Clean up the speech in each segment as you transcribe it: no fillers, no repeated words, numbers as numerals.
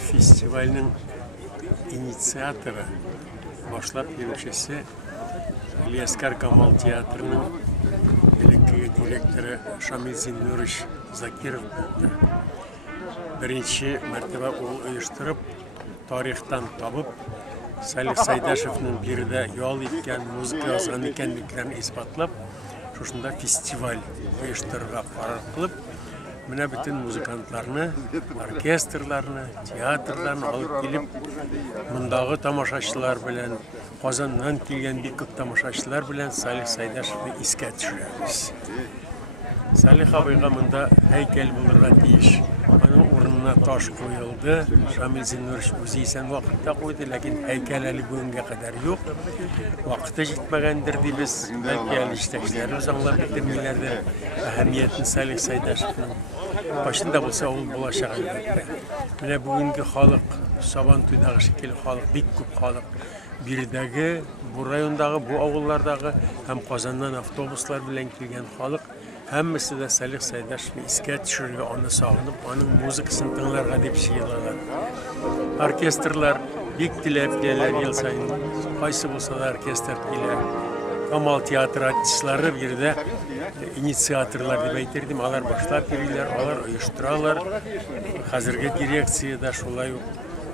фестивальның инициаторы, башлап берушісі Ильяскар Камал театрының элеккеге директоры Шамилзин Нурыш Закиров болды. Бірінші мәртебе ол ұйыштырып, тарихтан табып, Салих Сайдашевның бірді ял еткен, музыка азған екенліктерін испатлап, шошында фестиваль ұйыштырға қарар қылып, мына бүтін музыкантларны, оркестрларны, театрларны алып келіп, мұндағы тамашашылар білән, Қазаннан келген бик көп тамашашылар белән Салих Сайдашевны искә төшерәбез. Салих абыйга монда һәйкәл булырга тиеш. Аның урынына таш куелды. Шамилзин Нурыш үзе исән вакытта куйды, ләкин һәйкәл әле бүгенгә кадәр юк. Вакыты җитмәгәндер дибез. Бәлки әле җитәкчеләребез аңлап бетермиләрдер әһәмиятен Салих Сайдашевның. Башында булса ул булачак әлбәттә. Менә бүгенге халык, Сабан туйдагы шикелле халык, бик күп халык. Биредәге, бу райондагы, бу авыллардагы һәм Казаннан автобуслар белән килгән халык һәммәсе дә Салих Сайдашевны искә төшерергә, аны сагынып, аның музыкасын тыңларга дип җыелалар. Оркестрлар бик теләп киләләр ел сайын. Кайсы булса да оркестр килә. Камал театры артистлары биредә инициаторлар дип әйтердем, алар башлап йөриләр, алар оештыралар. Хәзерге дирекцияда шулай ук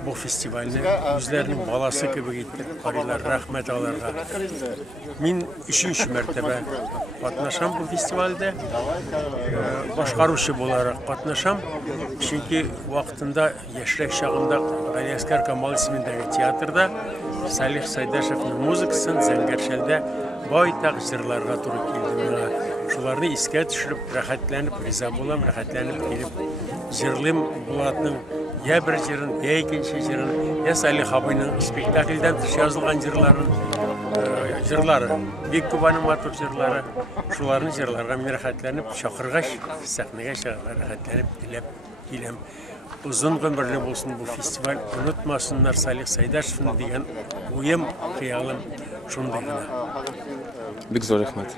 bu festivalni o'zlarining balası kebek etib qaraylar, rahmat alарга. Min 3-nче мәртәбә катнашам bu festivalda. Башкаручы буларак катнашам. Чөнки вакытында яшьрәк чагымда Ильяскар Камал исемендәге театрда Салих Сайдашевның музыкасын зәңгәршәлдә байтак җырларга туры килде. Шуларны искә төшереп, рәхәтләнеп, риза булам, рәхәтләнеп килеп җырлыйм булатның я bir җырын, я икенче җырын, я Салих абыйның спектакльдән тыш язылган җырлары, бик күп матур җырлары, шуларны җырларга мин рәхәтләнеп чакыргач, сәхнәгә чыгарга рәхәтләнеп теләп киләм. Узын гомерле булсын бу фестиваль, онытмасыннар Салих Сайдашевны дигән уем, хыялым шундый гына. Бик зур рәхмәт.